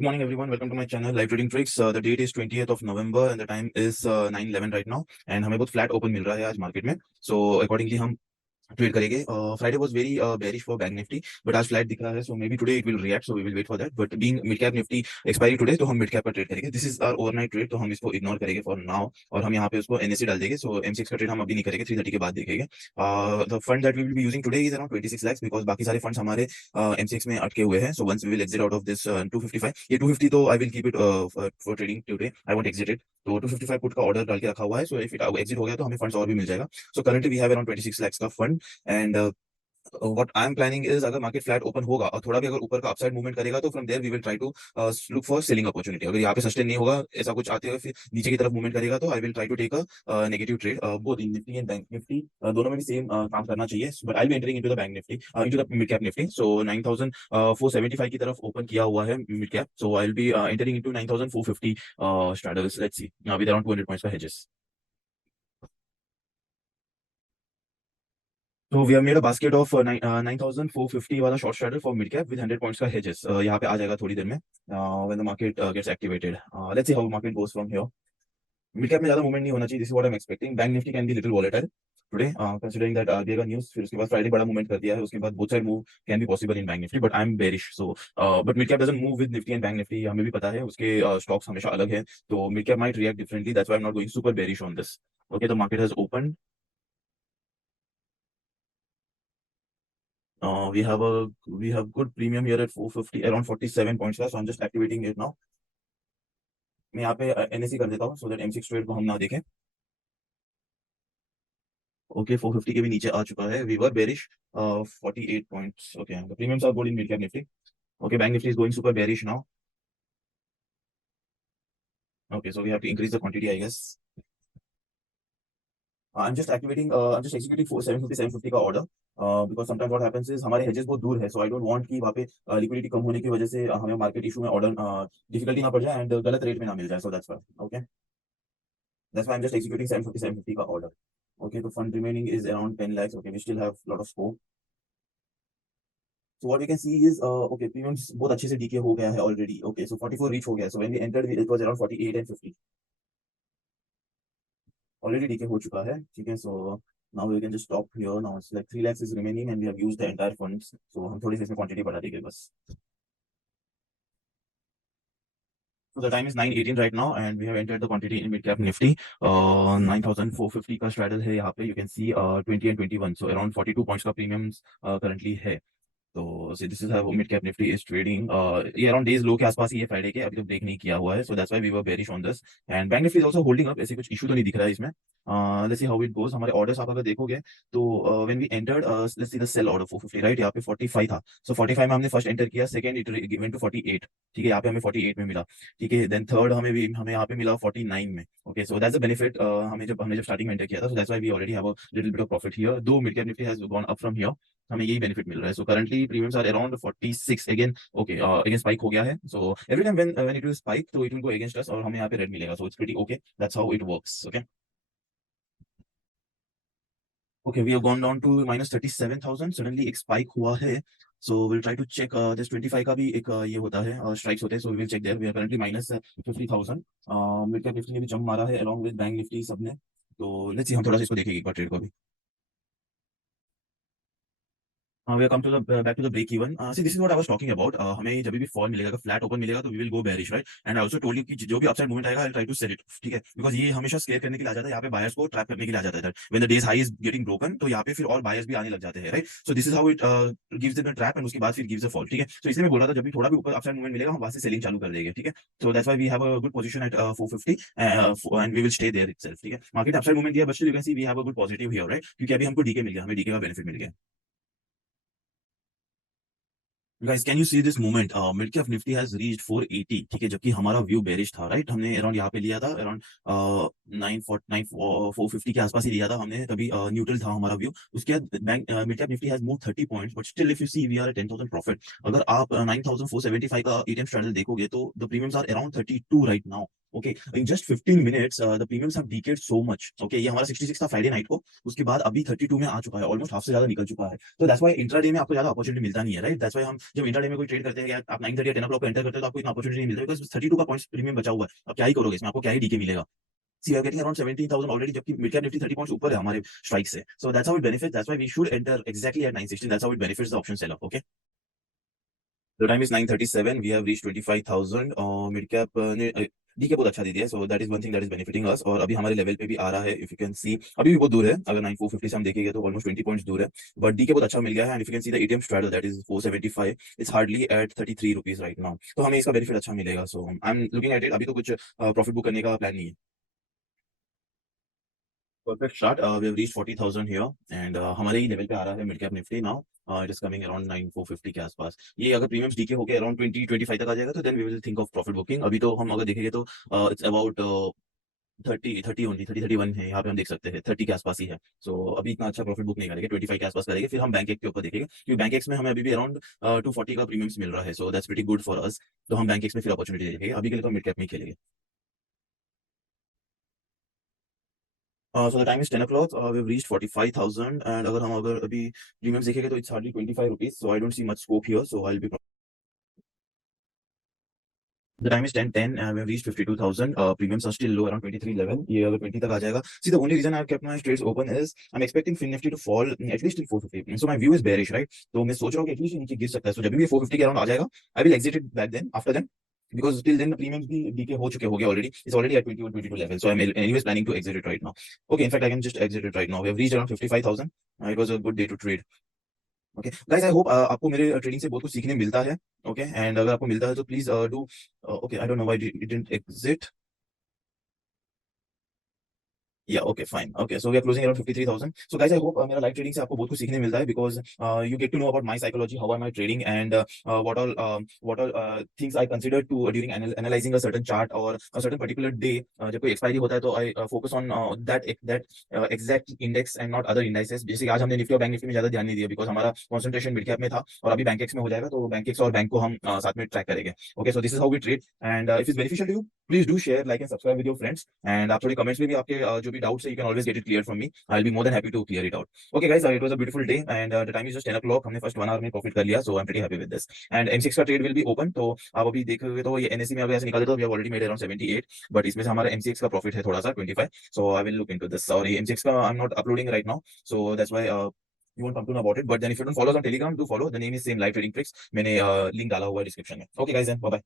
Good morning, everyone. Welcome to my channel, Live Trading Tricks. The date is 20th of November and the time is 9:11 right now. And हमें बहुत flat open मिल रहा है आज मार्केट में. So accordingly हम trade करेंगे. Friday was very bearish for Bank Nifty, but आज flat दिख रहा है, so maybe today it will react, so we will wait for that. But being mid cap Nifty expiry today, तो हम mid cap पर trade करेंगे. This is our overnight trade, तो हम इसको इग्नोर करेंगे फॉर नाउ और हम यहाँ पे उसको एनएससी डाल देंगे. सो M6 का ट्रेड हम अभी नहीं करेंगे, 3:30 के बाद देखेंगे. The fund that we will be using today is around 26 lakhs, because बाकी सारे फंड्स हमारे M6 में अटके हुए हैं. So once we will exit out of this 255, ये 250 तो I will keep it for trading today. I won't exit it. तो 255 पुट का ऑर्डर डाल के रखा हुआ है. सो इफ इट एग्जिट हो गया तो हमें फंड्स और भी मिल जाएगा. So currently we have around 26 lakhs का फंड. And what I am planning is, अगर मार्केट फ्लैट ओपन होगा और थोड़ा भी अगर ऊपर का अपसाइड मूवमेंट करेगा, तो from there we will try to look for selling opportunity. अगर यहाँ पे सस्टेन नहीं होगा, ऐसा कुछ आते हुए फिर नीचे की तरफ मूवमेंट करेगा, तो I will try to take a negative trade. Both in Nifty and bank Nifty दोनों में भी सेम काम करना चाहिए. But I will be entering into the Bank Nifty, into the mid cap Nifty. So 9475 की तरफ ओपन किया हुआ है mid cap. So I will be entering into 9450 straddles. Let's see with around 200 points का hedges. So we have made a basket of 9,450 वाला short straddle for mid cap with 100 points का hedges. यहाँ पे आ जाएगा थोड़ी देर में when the market gets activated. Let's see how market goes from here. Mid cap में ज्यादा मूवमेंट नहीं होना चाहिए. This is what I'm expecting. Bank Nifty can be little volatile today, considering that RBI का news, फिर उसके बाद Friday बड़ा मूवमेंट कर दिया है. उसके बाद both side move can be possible in Bank Nifty, but I'm bearish. So but mid cap doesn't move with Nifty and Bank Nifty. हमें भी पता है उसके stocks हमेशा अलग है. तो mid cap might react differently. That's why I'm not going super bearish on this. Okay, the market has opened. We have good premium here at 450, around 47 points का. So I'm just activating it now. मैं यहाँ पे NSE कर देता हूँ so that M6 trade को हम ना देखें. Okay, 450 के भी नीचे आ चुका है. We were bearish, 48 points. Okay, the premiums are good in mid cap Nifty. Okay, Bank Nifty is going super bearish now. Okay, so we have to increase the quantity, I guess. I'm just activating, I'm just executing 750 का order, because sometimes what happens is हमारे hedges बहुत दूर है, so I don't want कि वहाँ पे liquidity कम होने की वजह से हमें market issue में order difficulty ना पड़ जाए and गलत rate में ना मिल जाए. So that's why, okay, that's why I'm just executing 750 का order. Okay, the fund remaining is around 10 lakhs. Okay, we still have a lot of scope. So what we can see is, okay, premiums बहुत अच्छे से decay हो गया है already. Okay, so 44 reach हो गया. So when we entered, it was around 48 and 50. Already decay हो चुका है, ठीक है. So now we can just stop here. Now it's like 3 lakhs is remaining and we have used the entire funds. So हम थोड़ी सी इसमें quantity बढ़ा देंगे बस. So the time is 9:18 right now and we have entered the quantity in mid cap Nifty. 9,450 का straddle है यहाँ पे. You can see 20 and 21. So around 42 points का premiums currently है. तो this is how mid cap Nifty is trading. ये around days लो के आसपास ही है फ्राइडे के. अभी तो ब्रेक नहीं किया हुआ है. So that's why we were bearish on this. And bank Nifty is also holding up. ऐसे कुछ इशू तो नहीं दिख रहा है इसमें. Let's see how it goes. हमारे ऑर्डर्स आप अगर देखोगे तो when we entered, let's see the sell order 450, right. यहाँ पे 45 था. सो 45 में हमने फर्स्ट एंटर किया. Second it went to 48. ठीक है, यहाँ पे हमें 48 में मिला. ठीक है, देन थर्ड हमें यहाँ पे मिला 49 में. Okay, so that's the benefit. हमने जब स्टार्टिंग में एंटर किया था. So that's why we already have a little bit of profit here. Though mid cap Nifty has gone up from here. हमें यही बेनिफिट मिल रहा है. So currently premiums are around 46 again. Okay, again spike हो गया है. So every time when it will spike, तो it will go against us और हमें यहाँ पे रेड मिलेगा. So it's pretty okay. That's how it works. Okay, okay, we have gone down to minus 37,000. Suddenly एक स्पाइक हुआ है. So will try to check this 25 का भी एक ये होता है, स्ट्राइक्स होते हैं. So will check there. We are currently minus 50,000. Mid cap Nifty ने भी जंप मारा है अलोंग विद बैंक निफ्टी सबने. तो लेट्स सी, हम थोड़ा सा इसको देखेंगे एक बार ट्रेड को भी. We have come to the back to the break even. See, this is what I was talking about. हमें जब भी फॉल मिलेगा, अगर फ्लैट ओपन मिलेगा, तो we will go bearish, right? And I also told you कि जो भी अपसाइड मूवमेंट आएगा, I'll try to sell it. ठीक है, because ये हमेशा स्केयर करने के लिए आ जाता है. यहाँ पे बायर्स को ट्रैप करने के लिए आ जाता है. When the day's high is getting broken, तो यहाँ पे फिर और बायर्स भी आने लग जाते हैं, right? So this is how it gives them a trap and उसके बाद फिर gives a fall. ठीक है, so इसलिए मैं बोल रहा था जब भी थोड़ा भी ऊपर अपसाइड मूवमेंट मिलेगा, हम वहां से सेलिंग चालू कर देंगे. ठीक है, so that's why we have a good position at 450 and we will stay there itself. ठीक है, मार्केट अपसाइड मूवमेंट दिया, but still you can see we have a good positive here, right? क्योंकि अभी हमको डीके मिल गया, हमें डीके का बेनिफिट मिल गया. Guys, can you see this movement? Mid cap Nifty has reached 480. ठीक है, जबकि हमारा व्यू बेरिश था, राइट. हमने अराउंड यहाँ पे लिया था, अराउंड 450 के आसपास ही लिया था हमने. तभी न्यूट्रल था हमारा व्यू. उसके बाद bank mid cap Nifty has move 30 points, but still if you see we are 10,000 profit. अगर आप 9,475 का ETM स्ट्रैडल देखोगे, तो the premiums are around 32 right now. Okay in just 15 minutes the premiums have decayed so much. Okay ये हमारा 66 था Friday night को, उसके बाद अभी 32 में आ चुका है, ऑलमोस्ट हाफ से ज्यादा निकल चुका है। तो दैट्स व्हाई इंट्राडे में आपको ज्यादा अपॉर्चुनिटी मिलता नहीं है, राइट? दैट्स व्हाई हम जब इंट्राडे में कोई ट्रेड करते हैं या आप 9:30 या 10 o'clock को एंटर करते हैं तो आपको इतना अपॉर्चुनिटी नहीं मिलता, बिकॉज़ 32 का पॉइंट्स प्रीमियम बचा हुआ है। अब क्या ही करोगे इसमें, आपको क्या ही डीके मिलेगा। See are getting around 17,000 already, जबकि मिड कैप निफ्टी 30 पॉइंट्स ऊपर है हमारे स्ट्राइक से। So that's how it benefits, that's why we should enter exactly at 916, that's how it benefits the option seller. Okay the time is 9:37, we have reached 25,000 और mid cap ने डीके बहुत अच्छा दे दिया है, so that is one thing that is benefiting us. और अभी हमारे लेवल पे भी आ रहा है, इफ यू कैन सी अभी भी बहुत दूर है, अगर 9450 से हम देखेंगे तो ऑलमोस्ट 20 पॉइंट्स दूर है, बट डीके बहुत अच्छा मिल गया है। And if you can see the ATM straddle that is 475, it's hardly at 33 rupees right now, तो हमें इसका बेनिफिट अच्छा मिलेगा। So I am looking at it, अभी तो कुछ प्रॉफिट बुक करने का प्लान नहीं है। Perfect start. We have reached 40,000 here and हमारे ही लेवल पे आ रहा है mid cap Nifty now. It is coming around 9450 के आसपास। ये अगर प्रीमियम्स डीके हो गए अराउंड 20-25 तक आ जाएगा तो then we will think of profit booking. अभी तो हम अगर देखेंगे तो इट्स अबाउट 30 ओनली, 30-31 है यहाँ पे, हम देख सकते हैं 30 के आसपास ही है। सो अभी इतना अच्छा प्रॉफिट बुक नहीं करेंगे, 25 के आसपास करेंगे, फिर हम बैंक के ऊपर देखेंगे, क्योंकि बैंक एक्स में हमें अभी भी अराउंड 240 का प्रीमियम्स मिल रहा है, so that's pretty good for us. तो हम बैंक एक्स में फिर अपॉर्चुनिटी देखेंगे, अभी के लिए तो मिड कैप में ही खेलेंगे। So the time is 10 o'clock. We've reached 45,000, and अगर अभी प्रीमियम्स देखेंगे तो it's hardly 25 rupees. So I don't see much scope here. So I'll be. The time is 10:10, and we've reached 52,000. Premiums are still low around 23 level. ये अगर 20 तक आ जाएगा. See, the only reason I've kept my trades open is I'm expecting Fin Nifty to fall at least till 450. So my view is bearish, right? तो मैं सोच रहा हूँ कि at least नीचे गिर सकता है. So जब भी ये 450 के अराउंड आ जाएगा, I will exit it back then. After then. Because till then the premiums भी डीके हो चुके होंगे already. It's already at 21, 22 level. So I'm anyways planning to exit it right now. Okay, in fact I can just exit it right now. We have reached around 55,000. It was a good day to trade. Okay, guys, I hope आपको मेरे ट्रेडिंग से बहुत कुछ सीखने मिलता है. Okay, and अगर आपको मिलता है तो please do. Okay, I don't know why it didn't exit. Yeah, okay, fine. Okay, so we are closing around 53,000. So guys, I hope मेरा लाइव ट्रेडिंग से आपको बहुत कुछ सीखने मिलता है, because you get to know about my psychology, how am I trading, and what all things I consider to during analyzing a certain chart or a certain particular day. जब कोई एक्सपायरी होता है तो I focus on that exact index and not other indices. जैसे कि आज हमने निफ्टी और बैंक निफ्टी में ज्यादा ध्यान नहीं दिया, बिकॉज हमारा कॉन्सेंट्रेशन मिड कैप में था, और अभी बैंक एक्स में हो जाएगा, तो बैंक एक्स और बैंक को हम साथ में ट्रैक करेंगे. Okay, so this is how we trade, and if is beneficial to you, please do share, like and subscribe with your friends. And आप थोड़े कमेंट्स में भी आपके जो भी डाउट्स है, you can always get it clear from me. I will be more than happy to clear it out. Okay guys, it was a beautiful day, and the time is just 10 o'clock. हमने फर्स्ट 1 आवर में profit कर लिया, so I am pretty happy with this. And एम6 का trade will be open, तो आप अभी देखोगे तो ये एनएससी में अगर ऐसे निकाले तो we have already made around 78, but इसमें से हमारा एम6 का प्रॉफिट है थोड़ा सा 25. So I will look into this. और ये एम6 का I am not uploading right now, so that's why you won't come to know about it. But then if you don't follow us on Telegram, do follow. The name is same, Live Trading Tricks. मैंने लिंक डाला हुआ है डिस्क्रिप्शन में. Okay guys, then bye bye.